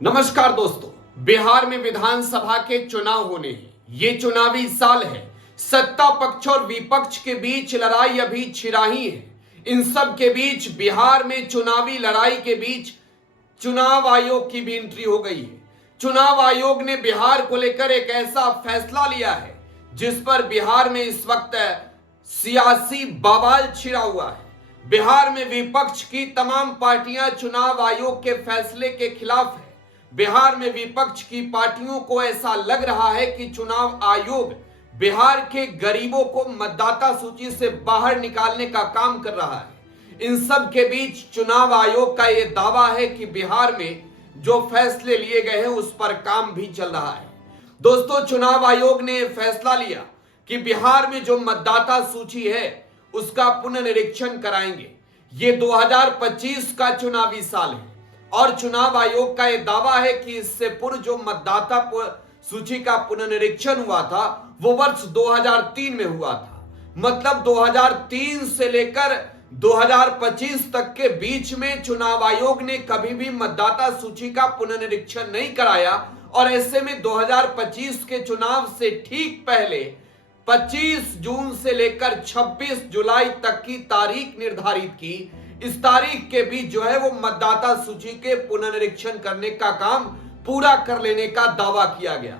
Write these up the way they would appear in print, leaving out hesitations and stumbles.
नमस्कार दोस्तों, बिहार में विधानसभा के चुनाव होने हैं। ये चुनावी साल है। सत्ता पक्ष और विपक्ष के बीच लड़ाई अभी छिराही है। इन सब के बीच बिहार में चुनावी लड़ाई के बीच चुनाव आयोग की भी एंट्री हो गई है। चुनाव आयोग ने बिहार को लेकर एक ऐसा फैसला लिया है जिस पर बिहार में इस वक्त सियासी बवाल छिड़ा हुआ है। बिहार में विपक्ष की तमाम पार्टियां चुनाव आयोग के फैसले के खिलाफ है। बिहार में विपक्ष की पार्टियों को ऐसा लग रहा है कि चुनाव आयोग बिहार के गरीबों को मतदाता सूची से बाहर निकालने का काम कर रहा है। इन सब के बीच चुनाव आयोग का यह दावा है कि बिहार में जो फैसले लिए गए हैं उस पर काम भी चल रहा है। दोस्तों, चुनाव आयोग ने फैसला लिया कि बिहार में जो मतदाता सूची है उसका पुनर्निरीक्षण कराएंगे। ये 2025 का चुनावी साल है और चुनाव आयोग का यह दावा है कि इससे पूर्व जो मतदाता सूची का पुनर्निरीक्षण हुआ था वो वर्ष 2003 में हुआ था। मतलब 2003 से लेकर 2025 तक के बीच में चुनाव आयोग ने कभी भी मतदाता सूची का पुनर्निरीक्षण नहीं कराया और ऐसे में 2025 के चुनाव से ठीक पहले 25 जून से लेकर 26 जुलाई तक की तारीख निर्धारित की। इस तारीख के बीच जो है वो मतदाता सूची के पुनर्निरीक्षण करने का काम पूरा कर लेने का दावा किया गया।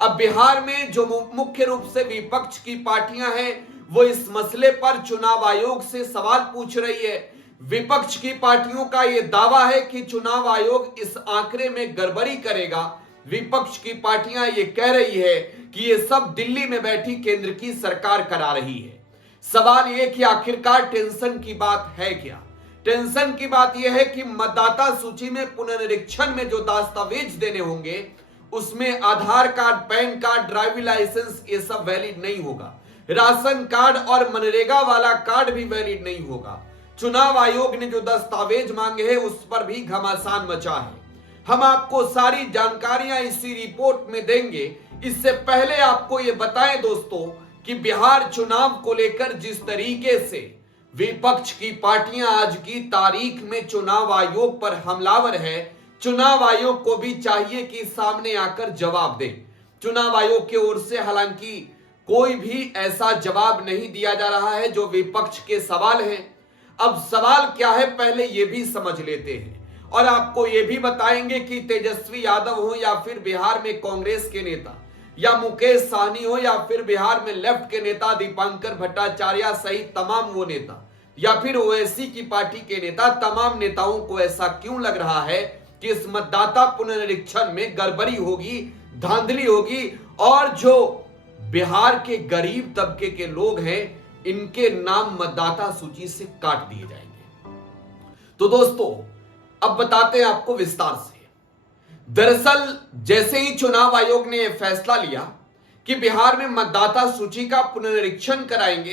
अब बिहार में जो मुख्य रूप से विपक्ष की पार्टियां हैं वो इस मसले पर चुनाव आयोग से सवाल पूछ रही है। विपक्ष की पार्टियों का यह दावा है कि चुनाव आयोग इस आंकड़े में गड़बड़ी करेगा। विपक्ष की पार्टियां ये कह रही है कि ये सब दिल्ली में बैठी केंद्र की सरकार करा रही है। सवाल ये कि आखिरकार टेंशन की बात है क्या? टेंशन की बात यह है कि मतदाता सूची में पुनर्निरीक्षण में जो दस्तावेज देने होंगे उसमें Aadhaar card, PAN card, driving licence ये सब वैलिड नहीं होगा। राशन कार्ड और मनरेगा वाला कार्ड भी वैलिड नहीं होगा। चुनाव आयोग ने जो दस्तावेज मांगे हैं उस पर भी घमासान मचा है। हम आपको सारी जानकारियां इसी रिपोर्ट में देंगे। इससे पहले आपको यह बताएं दोस्तों कि बिहार चुनाव को लेकर जिस तरीके से विपक्ष की पार्टियां आज की तारीख में चुनाव आयोग पर हमलावर है, चुनाव आयोग को भी चाहिए कि सामने आकर जवाब दे। चुनाव आयोग की ओर से हालांकि कोई भी ऐसा जवाब नहीं दिया जा रहा है जो विपक्ष के सवाल हैं। अब सवाल क्या है पहले यह भी समझ लेते हैं और आपको यह भी बताएंगे कि तेजस्वी यादव हो या फिर बिहार में कांग्रेस के नेता या मुकेश सहनी हो या फिर बिहार में लेफ्ट के नेता दीपांकर भट्टाचार्य सहित तमाम वो नेता या फिर ओवैसी की पार्टी के नेता, तमाम नेताओं को ऐसा क्यों लग रहा है कि इस मतदाता पुनर्निरीक्षण में गड़बड़ी होगी, धांधली होगी और जो बिहार के गरीब तबके के लोग हैं इनके नाम मतदाता सूची से काट दिए जाएंगे। तो दोस्तों, अब बताते हैं आपको विस्तार से। दरअसल जैसे ही चुनाव आयोग ने यह फैसला लिया कि बिहार में मतदाता सूची का पुनर्निरीक्षण कराएंगे,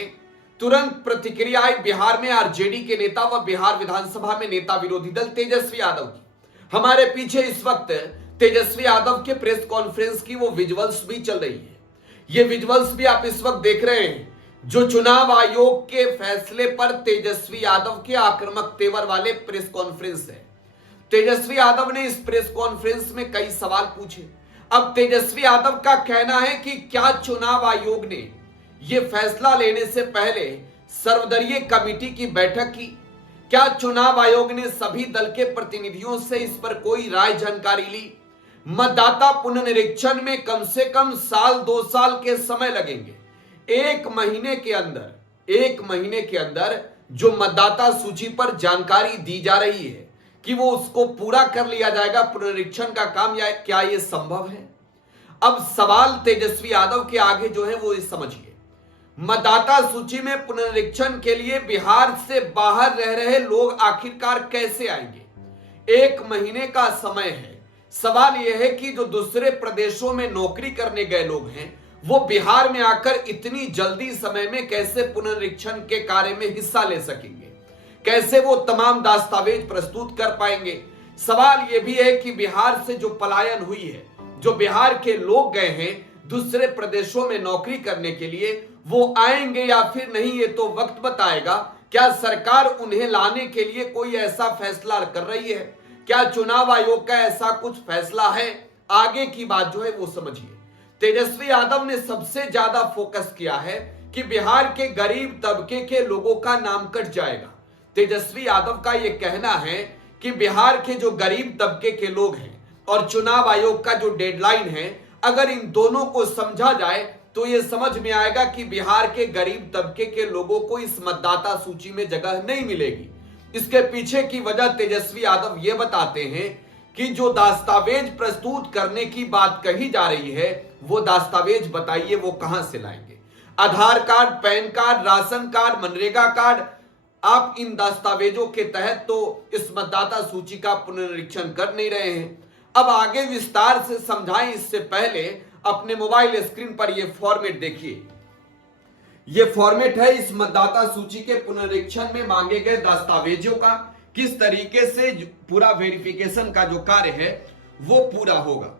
तुरंत प्रतिक्रिया आई बिहार में आरजेडी के नेता व बिहार विधानसभा में नेता विरोधी दल तेजस्वी यादव की। हमारे पीछे इस वक्त तेजस्वी यादव के प्रेस कॉन्फ्रेंस की वो विजुअल्स भी चल रही है। ये विजुअल्स भी आप इस वक्त देख रहे हैं जो चुनाव आयोग के फैसले पर तेजस्वी यादव के आक्रामक तेवर वाले प्रेस कॉन्फ्रेंस है। तेजस्वी यादव ने इस प्रेस कॉन्फ्रेंस में कई सवाल पूछे। अब तेजस्वी यादव का कहना है कि क्या चुनाव आयोग ने यह फैसला लेने से पहले सर्वदलीय कमेटी की बैठक की? क्या चुनाव आयोग ने सभी दल के प्रतिनिधियों से इस पर कोई राय जानकारी ली? मतदाता पुनर्निरीक्षण में कम से कम साल 2 साल के समय लगेंगे। एक महीने के अंदर जो मतदाता सूची पर जानकारी दी जा रही है कि वो उसको पूरा कर लिया जाएगा पुनर्निरीक्षण का काम, या क्या ये संभव है? अब सवाल तेजस्वी यादव के आगे जो है वो इस समझिए। मतदाता सूची में पुनर्निरीक्षण के लिए बिहार से बाहर रह रहे लोग आखिरकार कैसे आएंगे? 1 महीने का समय है। सवाल यह है कि जो दूसरे प्रदेशों में नौकरी करने गए लोग हैं वो बिहार में आकर इतनी जल्दी समय में कैसे पुनर्निरीक्षण के कार्य में हिस्सा ले सकेंगे? कैसे वो तमाम दस्तावेज प्रस्तुत कर पाएंगे? सवाल यह भी है कि बिहार से जो पलायन हुई है, जो बिहार के लोग गए हैं दूसरे प्रदेशों में नौकरी करने के लिए, वो आएंगे या फिर नहीं ये तो वक्त बताएगा। क्या सरकार उन्हें लाने के लिए कोई ऐसा फैसला कर रही है? क्या चुनाव आयोग का ऐसा कुछ फैसला है? आगे की बात जो है वो समझिए। तेजस्वी यादव ने सबसे ज्यादा फोकस किया है कि बिहार के गरीब तबके के लोगों का नाम कट जाएगा। तेजस्वी यादव का यह कहना है कि बिहार के जो गरीब तबके के लोग हैं और चुनाव आयोग का जो डेडलाइन है, अगर इन दोनों को समझा जाए तो यह समझ में आएगा कि बिहार के गरीब तबके के लोगों को इस मतदाता सूची में जगह नहीं मिलेगी। इसके पीछे की वजह तेजस्वी यादव यह बताते हैं कि जो दस्तावेज प्रस्तुत करने की बात कही जा रही है, वो दस्तावेज बताइए वो कहां से लाएंगे? Aadhaar card, PAN card, ration card, MNREGA card, आप इन दस्तावेजों के तहत तो इस मतदाता सूची का पुनरीक्षण कर नहीं रहे हैं। अब आगे विस्तार से समझाएं इससे पहले अपने मोबाइल स्क्रीन पर यह फॉर्मेट देखिए। यह फॉर्मेट है इस मतदाता सूची के पुनरीक्षण में मांगे गए दस्तावेजों का, किस तरीके से पूरा वेरिफिकेशन का जो कार्य है वो पूरा होगा।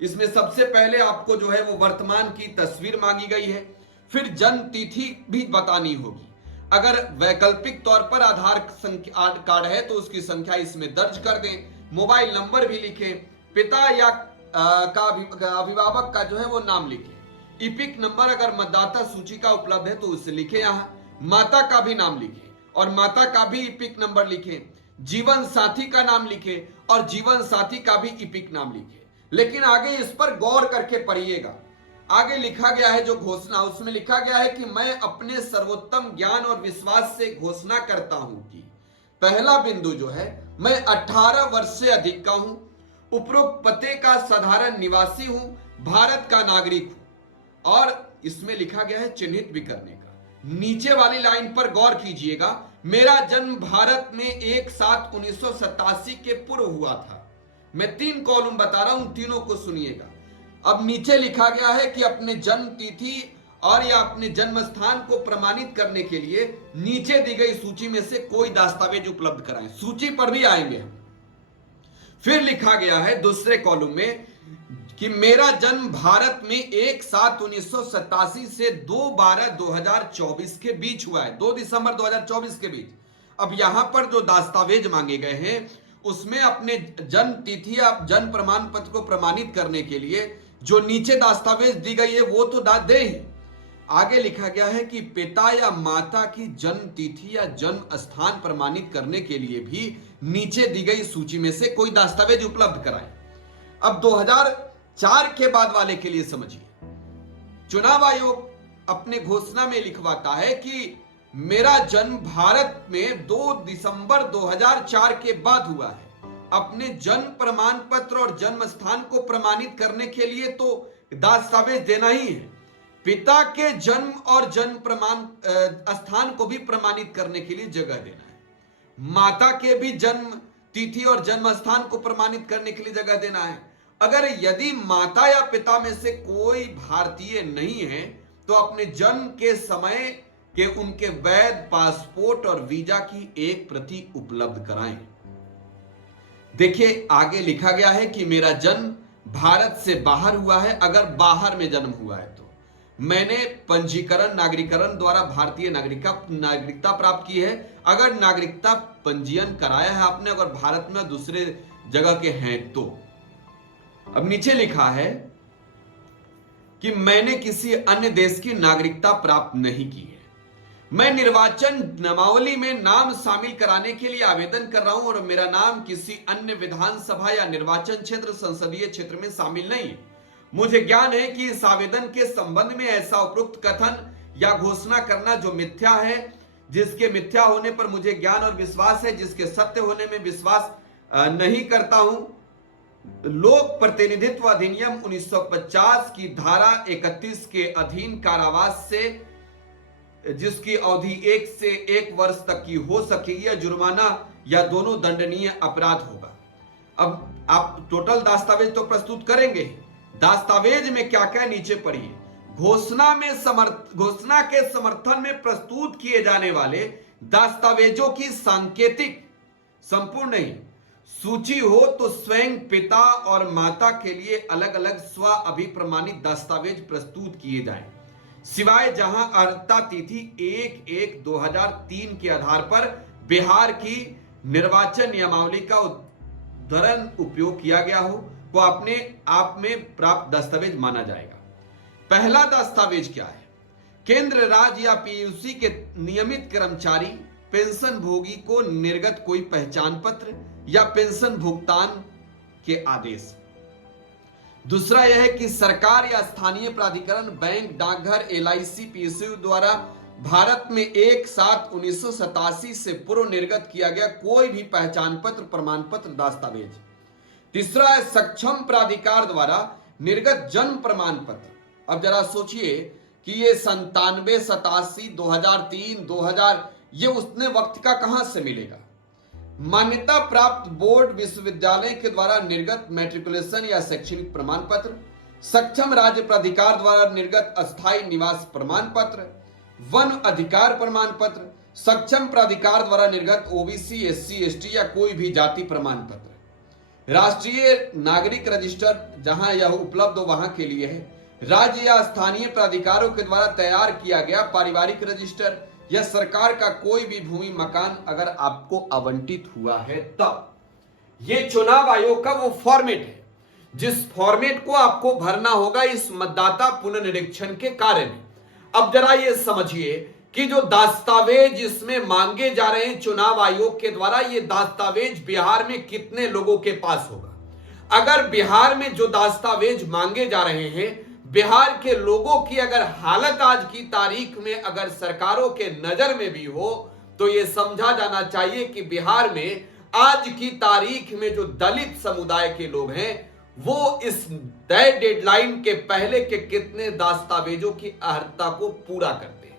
इसमें सबसे पहले आपको जो है वो वर्तमान की तस्वीर मांगी गई है, फिर जन्म तिथि भी बतानी होगी। अगर वैकल्पिक तौर पर आधार कार्ड है तो उसकी संख्या इसमें दर्ज कर दें, मोबाइल नंबर भी लिखें, पिता या अभिभावक का जो है वो नाम लिखें, इपिक नंबर अगर मतदाता सूची का उपलब्ध है तो उसे लिखें, यहां माता का भी नाम लिखें और माता का भी इपिक नंबर लिखें, जीवन साथी का नाम लिखें और जीवन साथी का भी इपिक नाम लिखें। लेकिन आगे इस पर गौर करके पढ़िएगा। आगे लिखा गया है जो घोषणा, उसमें लिखा गया है कि मैं अपने सर्वोत्तम ज्ञान और विश्वास से घोषणा करता हूं कि पहला बिंदु जो है, मैं 18 वर्ष से अधिक का हूं, उपरोक्त पते का साधारण निवासी हूं, भारत का नागरिक हूं। और इसमें लिखा गया है चिन्हित भी करने का। नीचे वाली लाइन पर गौर कीजिएगा, मेरा जन्म भारत में 1/7/1987 के पूर्व हुआ था। मैं 3 कॉलम बता रहा हूं, तीनों को सुनिएगा। अब नीचे लिखा गया है कि अपने जन्म तिथि और या अपने जन्म स्थान को प्रमाणित करने के लिए नीचे दी गई सूची में से कोई दस्तावेज उपलब्ध कराएं। सूची पर भी आएंगे हम। फिर लिखा गया है दूसरे कॉलम में कि मेरा जन्म भारत में 1/7/1987 से 2/12/2024 के बीच हुआ है, 2 दिसंबर 2024 के बीच। अब यहां पर जो दस्तावेज मांगे गए हैं उसमें अपने जन्म तिथि या जन्म प्रमाण पत्र को प्रमाणित करने के लिए जो नीचे दस्तावेज दी गई है वो तो दे ही। आगे लिखा गया है कि पिता या माता की जन्म तिथि या जन्म स्थान प्रमाणित करने के लिए भी नीचे दी गई सूची में से कोई दस्तावेज उपलब्ध कराएं। अब 2004 के बाद वाले के लिए समझिए। चुनाव आयोग अपने घोषणा में लिखवाता है कि मेरा जन्म भारत में 2 दिसंबर 2004 के बाद हुआ है। अपने जन्म प्रमाण पत्र और जन्म स्थान को प्रमाणित करने के लिए तो दस्तावेज देना ही है। पिता के जन्म और जन्म प्रमाण स्थान को भी प्रमाणित करने के लिए जगह देना है। माता के भी जन्म तिथि और जन्म स्थान को प्रमाणित करने के लिए जगह देना है। अगर यदि माता या पिता में से कोई भारतीय नहीं है तो अपने जन्म के समय के उनके वैध पासपोर्ट और वीजा की एक प्रति उपलब्ध कराएं। देखिए आगे लिखा गया है कि मेरा जन्म भारत से बाहर हुआ है। अगर बाहर में जन्म हुआ है तो मैंने पंजीकरण नागरिकरण द्वारा भारतीय नागरिकता प्राप्त की है। अगर नागरिकता पंजीयन कराया है आपने, अगर भारत में दूसरे जगह के हैं तो। अब नीचे लिखा है कि मैंने किसी अन्य देश की नागरिकता प्राप्त नहीं की है। मैं निर्वाचन नामावली में नाम शामिल कराने के लिए आवेदन कर रहा हूं और मेरा नाम किसी अन्य विधानसभा या निर्वाचन क्षेत्र संसदीय क्षेत्र में शामिल नहीं है। मुझे ज्ञान है कि इस आवेदन के संबंध में ऐसा उपरोक्त कथन या घोषणा करना जो मिथ्या है, जिसके मिथ्या होने पर मुझे ज्ञान और विश्वास है, जिसके सत्य होने में विश्वास नहीं करता हूं। लोक प्रतिनिधित्व अधिनियम 1950 की धारा 31 के अधीन कारावास से जिसकी अवधि 1 से 1 वर्ष तक की हो सकेगी या जुर्माना या दोनों दंडनीय अपराध होगा। अब आप टोटल दस्तावेज तो प्रस्तुत करेंगे। दस्तावेज में क्या क्या नीचे पढ़िए। घोषणा के समर्थन में प्रस्तुत किए जाने वाले दस्तावेजों की सांकेतिक संपूर्ण नहीं सूची हो तो स्वयं पिता और माता के लिए अलग अलग स्व अभिप्रमाणित दस्तावेज प्रस्तुत किए जाएं, सिवाय जहां अर्हता तिथि 1/1/2003 के आधार पर बिहार की निर्वाचन नियमावली का दौरान उपयोग किया गया हो वो अपने आप में प्राप्त दस्तावेज माना जाएगा। पहला दस्तावेज क्या है? केंद्र, राज्य या पीयूसी के नियमित कर्मचारी पेंशन भोगी को निर्गत कोई पहचान पत्र या पेंशन भुगतान के आदेश। दूसरा यह है कि सरकार या स्थानीय प्राधिकरण, बैंक, डाकघर, एलआईसी, पीएसयू द्वारा भारत में 1/7/1987 से पूर्व निर्गत किया गया कोई भी पहचान पत्र, प्रमाण पत्र, दस्तावेज। तीसरा है सक्षम प्राधिकार द्वारा निर्गत जन्म प्रमाण पत्र। अब जरा सोचिए कि ये 97, 87, 2003, 2000 ये उतने वक्त का कहां से मिलेगा? मान्यता प्राप्त बोर्ड, विश्वविद्यालय के द्वारा निर्गत मैट्रिकुलेशन या शैक्षणिक प्रमाण पत्र, सक्षम राज्य प्राधिकार द्वारा निर्गत अस्थायी निवास प्रमाण पत्र, वन अधिकार प्रमाण पत्र, सक्षम प्राधिकार द्वारा निर्गत ओबीसी, एससी, एसटी या कोई भी जाति प्रमाण पत्र। राष्ट्रीय नागरिक रजिस्टर जहां यह उपलब्ध हो वहां के लिए है। राज्य या स्थानीय प्राधिकारों के द्वारा तैयार किया गया पारिवारिक रजिस्टर या सरकार का कोई भी भूमि, मकान अगर आपको आवंटित हुआ है तब। ये चुनाव आयोग का वो फॉर्मेट है जिस फॉर्मेट को आपको भरना होगा इस मतदाता पुनर्निरीक्षण के कार्य में। अब जरा ये समझिए कि जो दस्तावेज इसमें मांगे जा रहे हैं चुनाव आयोग के द्वारा, ये दस्तावेज बिहार में कितने लोगों के पास होगा? अगर बिहार में जो दस्तावेज मांगे जा रहे हैं, बिहार के लोगों की अगर हालत आज की तारीख में अगर सरकारों के नजर में भी हो तो यह समझा जाना चाहिए कि बिहार में आज की तारीख में जो दलित समुदाय के लोग हैं वो इस तय डेडलाइन के पहले के कितने दस्तावेजों की अर्हता को पूरा करते हैं,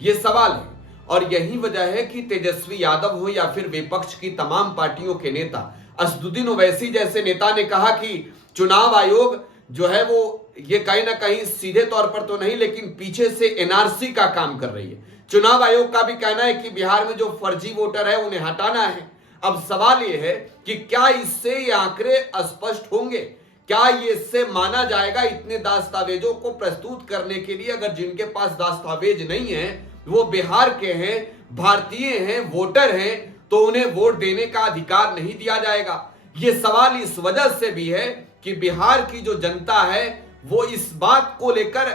ये सवाल है। और यही वजह है कि तेजस्वी यादव हो या फिर विपक्ष की तमाम पार्टियों के नेता, असदुद्दीन ओवैसी जैसे नेता ने कहा कि चुनाव आयोग जो है वो ये कहीं ना कहीं सीधे तौर पर तो नहीं लेकिन पीछे से एनआरसी का काम कर रही है। चुनाव आयोग का भी कहना है कि बिहार में जो फर्जी वोटर है उन्हें हटाना है। अब सवाल यह है कि क्या इससे ये आंकड़े स्पष्ट होंगे? क्या ये इससे माना जाएगा इतने दस्तावेजों को प्रस्तुत करने के लिए? अगर जिनके पास दस्तावेज नहीं है वो बिहार के हैं, भारतीय हैं, वोटर हैं, तो उन्हें वोट देने का अधिकार नहीं दिया जाएगा। ये सवाल इस वजह से भी है कि बिहार की जो जनता है वो इस बात को लेकर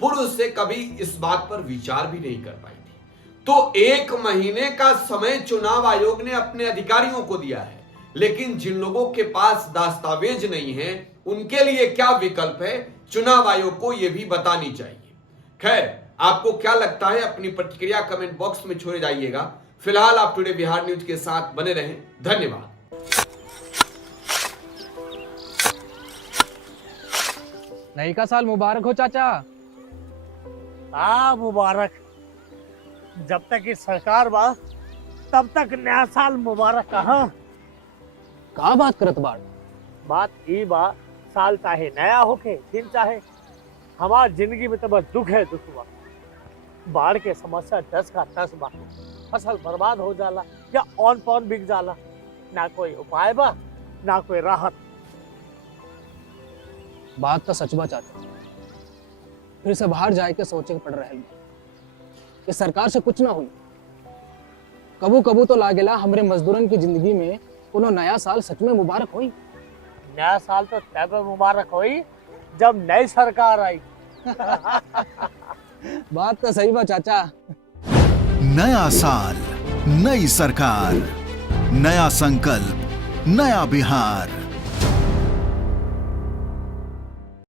पूर्व से कभी इस बात पर विचार भी नहीं कर पाई थी। तो 1 महीने का समय चुनाव आयोग ने अपने अधिकारियों को दिया है, लेकिन जिन लोगों के पास दस्तावेज नहीं है उनके लिए क्या विकल्प है, चुनाव आयोग को यह भी बतानी चाहिए। खैर, आपको क्या लगता है अपनी प्रतिक्रिया कमेंट बॉक्स में छोड़ जाइएगा। फिलहाल आप टुडे बिहार न्यूज के साथ बने रहें। धन्यवाद। नई का साल मुबारक हो चाचा। हाँ मुबारक। जब तक की सरकार बा तब तक नया साल मुबारक। का बात करत बाड़? बात ई बा, साल चाहे नया होके दिन चाहे, हमार जिंदगी में तो बस दुख है, दुख बा। बाढ़ के समस्या 10 का 10 बा। फसल बर्बाद हो जाला या ऑन पॉन बिक जाला, ना कोई उपाय बा ना कोई राहत। बात तो सच बा चाचा। फिर से बाहर जाए के सोचे के पड़ रहे कि सरकार से कुछ ना हुई। कबू कबू तो लागेला हमरे मजदूरन की जिंदगी में कोनो नया साल सच में मुबारक हुई। नया साल तो तब मुबारक हुई जब नई सरकार आई। बात तो सही बा चाचा। नया साल, नई सरकार, नया संकल्प, नया बिहार।